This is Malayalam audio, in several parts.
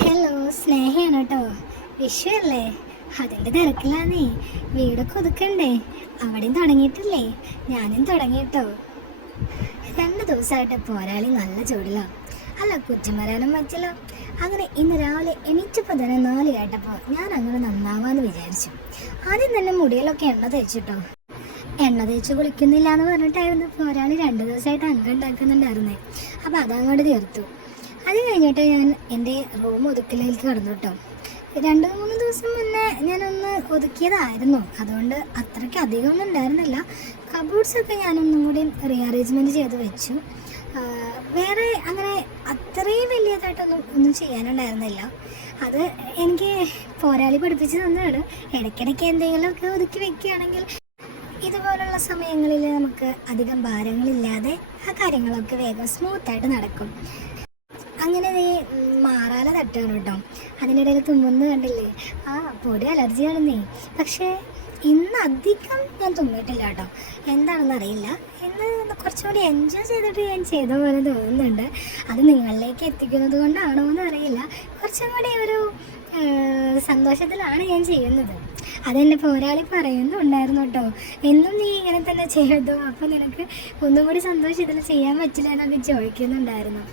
ഹലോ, സ്നേഹയാണ് കേട്ടോ. വിഷു അല്ലേ, അതിൻ്റെ തിരക്കിലാന്നേ. വീടൊക്കെ ഒതുക്കണ്ടേ. അവിടെയും തുടങ്ങിയിട്ടില്ലേ? ഞാനും തുടങ്ങിയിട്ടോ. 2 ദിവസമായിട്ട് പോരാളി നല്ല ചൂടിലാണ്. അല്ല, കുറ്റം വരാനും പറ്റില്ല. അങ്ങനെ ഇന്ന് രാവിലെ എണീറ്റപ്പോൾ തന്നെ 4 കേട്ടപ്പോൾ ഞാൻ അങ്ങനെ നന്നാവാന്ന് വിചാരിച്ചു. ആദ്യം തന്നെ മുടിയിലൊക്കെ എണ്ണ തേച്ചിട്ടോ. എണ്ണ തേച്ച് കുളിക്കുന്നില്ല എന്ന് പറഞ്ഞിട്ടായിരുന്നു പോരാളി 2 ദിവസമായിട്ട് അങ്കം ഉണ്ടാക്കുന്നുണ്ടായിരുന്നേ. അപ്പോൾ അതങ്ങോട്ട് തീർത്തു. അത് കഴിഞ്ഞിട്ട് ഞാൻ എൻ്റെ റൂം ഒതുക്കലേക്ക് കടന്നു കേട്ടോ. 2-3 ദിവസം മുന്നേ ഞാനൊന്ന് ഒതുക്കിയതായിരുന്നു, അതുകൊണ്ട് അത്രയ്ക്ക് അധികമൊന്നും ഉണ്ടായിരുന്നില്ല. കബോർഡ്സൊക്കെ ഞാനൊന്നും കൂടി റീഅറേഞ്ച്മെൻറ്റ് ചെയ്ത് വെച്ചു. വേറെ അങ്ങനെ അത്രയും ഒന്നും ചെയ്യാനുണ്ടായിരുന്നില്ല. അത് എനിക്ക് പോരാളി പഠിപ്പിച്ച് തന്നതാണ്. ഇടയ്ക്കിടയ്ക്ക് എന്തെങ്കിലുമൊക്കെ ഒതുക്കി വെക്കുകയാണെങ്കിൽ ഇതുപോലുള്ള സമയങ്ങളിൽ നമുക്ക് അധികം ഭാരങ്ങളില്ലാതെ ആ കാര്യങ്ങളൊക്കെ വേഗം സ്മൂത്തായിട്ട് നടക്കും. അങ്ങനെ നീ മാറാല തട്ടുകയാണ് കേട്ടോ. അതിനിടയിൽ തുമ്മുന്ന് കണ്ടില്ലേ? പൊടി അലർജിയാണെന്നേ. പക്ഷേ ഇന്ന് അധികം ഞാൻ തുമ്മിയിട്ടില്ല കേട്ടോ. എന്താണെന്ന് അറിയില്ല, ഇന്ന് കുറച്ചുകൂടി എൻജോയ് ചെയ്തിട്ട് ഞാൻ ചെയ്ത പോലെ തോന്നുന്നുണ്ട്. അത് നിങ്ങളിലേക്ക് എത്തിക്കുന്നത് കൊണ്ടാണോ എന്ന് അറിയില്ല. കുറച്ചും കൂടി ഒരു സന്തോഷത്തിലാണ് ഞാൻ ചെയ്യുന്നത്. അതെന്നെ പോരാളി പറയുന്നുണ്ടായിരുന്നു കേട്ടോ. എന്നും നീ ഇങ്ങനെ തന്നെ ചെയ്തോ, അപ്പോൾ നിനക്ക് ഒന്നും കൂടി സന്തോഷത്തിൽ ചെയ്യാൻ പറ്റില്ല എന്നൊക്കെ ചോദിക്കുന്നുണ്ടായിരുന്നു.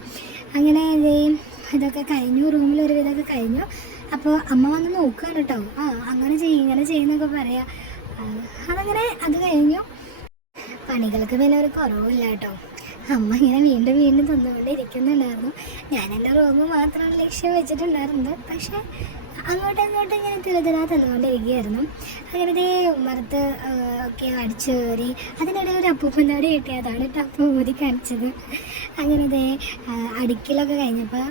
അങ്ങനെ ഇതൊക്കെ കഴിഞ്ഞു, റൂമിൽ ഒരു വിധമൊക്കെ കഴിഞ്ഞു. അപ്പോൾ അമ്മ വന്ന് നോക്കുകയാണ് കേട്ടോ. അങ്ങനെ ചെയ്യും ഇങ്ങനെ ചെയ്യുന്നൊക്കെ പറയാം. അതങ്ങനെ അത് കഴിഞ്ഞു. പണികൾക്ക് പിന്നെ ഒരു കുറവില്ല കേട്ടോ. അമ്മ ഇങ്ങനെ വീണ്ടും വീണ്ടും തന്നുകൊണ്ട് ഇരിക്കുന്നുണ്ടായിരുന്നു. ഞാൻ എൻ്റെ റൂം മാത്രമാണ് ലക്ഷ്യം വെച്ചിട്ടുണ്ടായിരുന്നത്. പക്ഷേ അങ്ങോട്ടും ഇങ്ങനെ തിരുതിരാ തന്നുകൊണ്ടിരിക്കുകയായിരുന്നു. അങ്ങനെ ഉമ്മറത്ത് ഒക്കെ അടിച്ചു കയറി. അതിനിടയിൽ ഒരു അപ്പൂപ്പന്താടി കിട്ടി, അതാണ് കേട്ടോ അപ്പൂ ഊതി കാണിച്ചത്. അങ്ങനെ അടിക്കലൊക്കെ കഴിഞ്ഞപ്പോൾ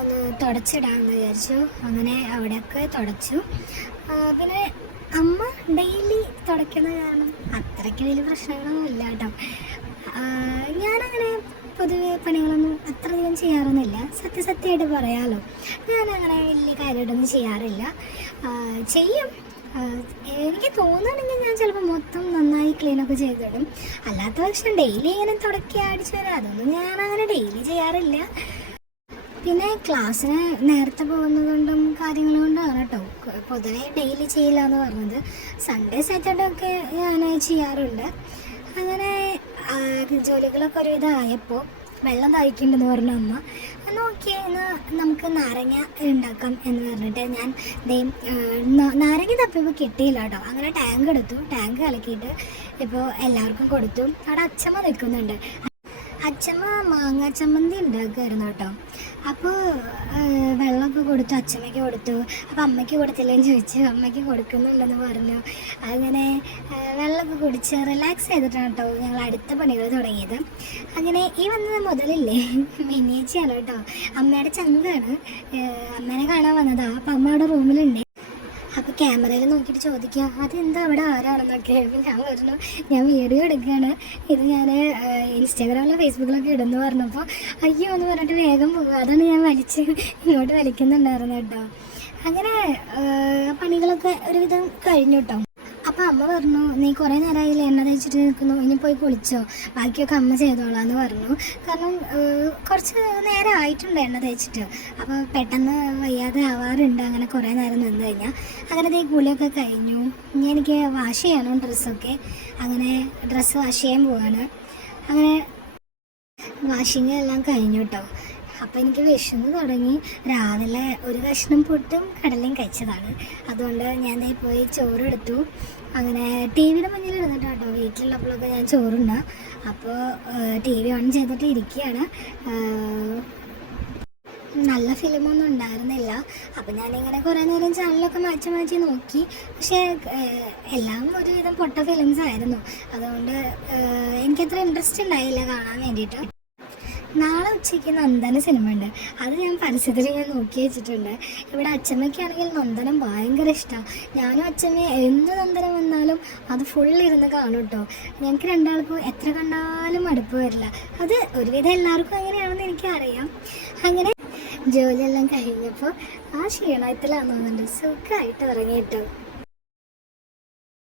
ഒന്ന് തുടച്ചിടാമെന്ന് വിചാരിച്ചു. അങ്ങനെ അവിടെയൊക്കെ തുടച്ചു. പിന്നെ അമ്മ ഡെയിലി തുടയ്ക്കുന്ന കാരണം അത്രയ്ക്ക് വലിയ പ്രശ്നങ്ങളൊന്നും ഇല്ല കേട്ടോ. ഞാനങ്ങനെ പൊതുവെ പണികളൊന്നും അത്രയധികം ചെയ്യാറൊന്നുമില്ല, സത്യമായിട്ട് പറയാമല്ലോ. ഞാനങ്ങനെ വലിയ കാര്യമായിട്ടൊന്നും ചെയ്യാറില്ല. ചെയ്യും, എനിക്ക് തോന്നുകയാണെങ്കിൽ ഞാൻ ചിലപ്പോൾ മൊത്തം നന്നായി ക്ലീനൊക്കെ ചെയ്തിടും. അല്ലാത്ത പക്ഷം ഡെയിലി ഇങ്ങനെ തുടക്കി അടിച്ചു വരാം, അതൊന്നും ഞാനങ്ങനെ ഡെയിലി ചെയ്യാറില്ല. പിന്നെ ക്ലാസ്സിന് നേരത്തെ പോകുന്നതുകൊണ്ടും കാര്യങ്ങൾ കൊണ്ടാണ് കേട്ടോ പൊതുവെ ഡെയിലി ചെയ്യില്ല എന്ന് പറഞ്ഞത്. സൺഡേ സാറ്റർഡേ ഒക്കെ ഞാൻ ചെയ്യാറുണ്ട്. അങ്ങനെ ജോലികളൊക്കെ ഒരുവിധം ആയപ്പോൾ വെള്ളം തയ്ക്കുന്നുണ്ടെന്ന് പറഞ്ഞ അമ്മ നോക്കിയേ എന്നാൽ നമുക്ക് നാരങ്ങ ഉണ്ടാക്കാം എന്ന് പറഞ്ഞിട്ട് ഞാൻ നാരങ്ങ തപ്പിയപ്പോൾ കിട്ടിയില്ല കേട്ടോ. അങ്ങനെ ടാങ്ക് കലക്കിയിട്ട് ഇപ്പോൾ എല്ലാവർക്കും കൊടുത്തു. അവിടെ അച്ഛമ്മ നിൽക്കുന്നുണ്ട്. അച്ഛമ്മ മാങ്ങ ചമ്മന്തി ഉണ്ടാക്കുമായിരുന്നു കേട്ടോ. അപ്പോൾ വെള്ളമൊക്കെ കൊടുത്തു, അച്ഛമ്മയ്ക്ക് കൊടുത്തു. അപ്പോൾ അമ്മയ്ക്ക് കൊടുത്തില്ലെന്ന് ചോദിച്ചു, അമ്മയ്ക്ക് കൊടുക്കുന്നുണ്ടെന്ന് പറഞ്ഞു. അങ്ങനെ വെള്ളമൊക്കെ കുടിച്ച് റിലാക്സ് ചെയ്തിട്ടാണ് കേട്ടോ ഞങ്ങൾ അടുത്ത പണികൾ തുടങ്ങിയത്. അങ്ങനെ ഈ വന്നത് മുതലില്ലേ, മിനിയേച്ചിയാണ് കേട്ടോ. അമ്മയുടെ ചങ്കാണ്. അമ്മേനെ കാണാൻ വന്നതാണ്. അപ്പോൾ അമ്മ അവിടെ റൂമിലുണ്ട്. അപ്പോൾ ക്യാമറയിൽ നോക്കിയിട്ട് ചോദിക്കുക, അതെന്താ അവിടെ ആരാണെന്നൊക്കെ. അപ്പോൾ ഞാൻ പറഞ്ഞു, ഞാൻ വീഡിയോ എടുക്കുകയാണ്, ഇത് ഞാൻ ഇൻസ്റ്റാഗ്രാമിലും ഫേസ്ബുക്കിലൊക്കെ ഇടുന്നു പറഞ്ഞപ്പോൾ അയ്യോ എന്ന് പറഞ്ഞിട്ട് വേഗം പോകുക. അതാണ് ഞാൻ ഇങ്ങോട്ട് വലിക്കുന്നുണ്ടായിരുന്നു കേട്ടോ. അങ്ങനെ പണികളൊക്കെ ഒരുവിധം കഴിഞ്ഞു കേട്ടോ. അപ്പോൾ അമ്മ പറഞ്ഞു, നീ കുറേ നേരമായില്ലേ എണ്ണ തേച്ചിട്ട് നിൽക്കുന്നു, ഇനി പോയി കുളിച്ചോ, ബാക്കിയൊക്കെ അമ്മ ചെയ്തോളാന്ന് പറഞ്ഞു. കാരണം കുറച്ച് നേരം ആയിട്ടുണ്ട് എണ്ണ തേച്ചിട്ട്. അപ്പോൾ പെട്ടെന്ന് വയ്യാതെ ആവാറുണ്ട് അങ്ങനെ കുറേ നേരം നിന്ന് കഴിഞ്ഞാൽ. അങ്ങനെ കുളിയൊക്കെ കഴിഞ്ഞു. ഇനി എനിക്ക് വാഷ് ചെയ്യണം ഡ്രസ്സൊക്കെ. അങ്ങനെ ഡ്രസ്സ് വാഷ് ചെയ്യാൻ പോവാണ്. അങ്ങനെ വാഷിങ് എല്ലാം കഴിഞ്ഞു കേട്ടോ. അപ്പോൾ എനിക്ക് വിശന്ന് തുടങ്ങി. രാവിലെ ഒരു കഷ്ണം പുട്ടും കടലയും കഴിച്ചതാണ്. അതുകൊണ്ട് ഞാൻ പോയി ചോറെടുത്തു. അങ്ങനെ ടി വിയുടെ മുന്നിൽ ഇരുന്നിട്ട് കേട്ടോ വീട്ടിലുള്ളപ്പോഴൊക്കെ ഞാൻ ചോറുണ്ടാ. അപ്പോൾ ടി വി ഓൺ ചെയ്തിട്ട് ഇരിക്കുകയാണ്. നല്ല ഫിലിമൊന്നും ഉണ്ടായിരുന്നില്ല. അപ്പം ഞാനിങ്ങനെ കുറേ നേരം ചാനലൊക്കെ മാറ്റി നോക്കി. പക്ഷേ എല്ലാം ഒരുവിധം പൊട്ട ഫിലിംസ് ആയിരുന്നു. അതുകൊണ്ട് എനിക്കത്ര ഇൻട്രസ്റ്റ് ഉണ്ടായില്ല കാണാൻ വേണ്ടിയിട്ട്. നാളെ ഉച്ചയ്ക്ക് നന്ദന സിനിമ ഉണ്ട്. അത് ഞാൻ പരസ്യത്തിൽ നോക്കി വെച്ചിട്ടുണ്ട്. ഇവിടെ അച്ഛമ്മയ്ക്കാണെങ്കിൽ നന്ദനം ഭയങ്കര ഇഷ്ടമാണ്. ഞാനും അച്ഛമ്മയും എന്ത് നന്ദനം വന്നാലും അത് ഫുള്ളിരുന്ന് കാണും കേട്ടോ. ഞങ്ങൾക്ക് രണ്ടാൾക്കും എത്ര കണ്ടാലും മടുപ്പ് വരില്ല. അത് ഒരുവിധം എല്ലാവർക്കും അങ്ങനെയാണെന്ന് എനിക്കറിയാം. അങ്ങനെ ജോലിയെല്ലാം കഴിഞ്ഞപ്പോൾ ആ ക്ഷീണത്തിലാണെന്നുണ്ട് സുഖമായിട്ട് ഉറങ്ങി കേട്ടോ.